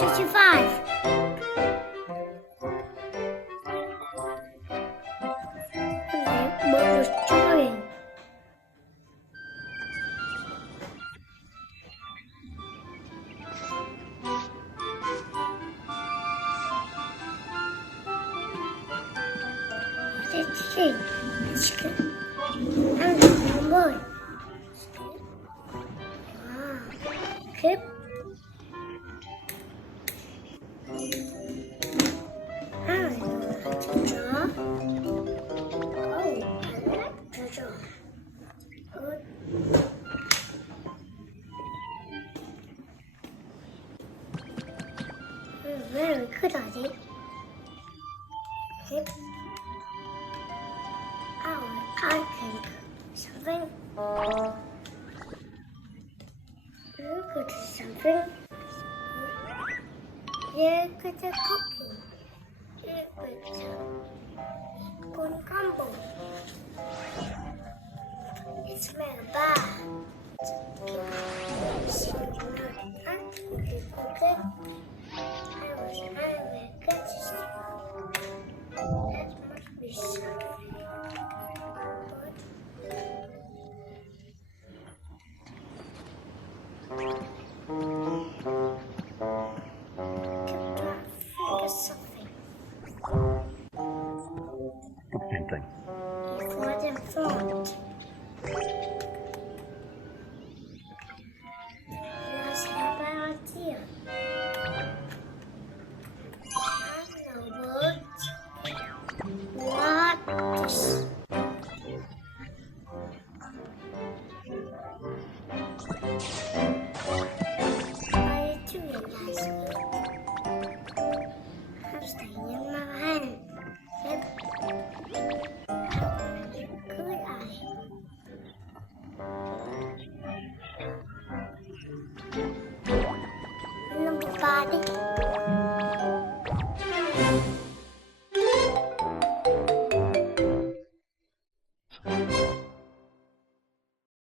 55. Bữa chơi. 50. Very good idea. Hip. I can do something. Look at something. Look at the cookie. Look at the corn crumble. It smells bad. So I can be cooking. I was having good stuff. That must be something. Something. Anything. It's not in front. Let's have an idea. I know what this. I do last week. I'm staying in my hand. Yep. Good eye. Number body.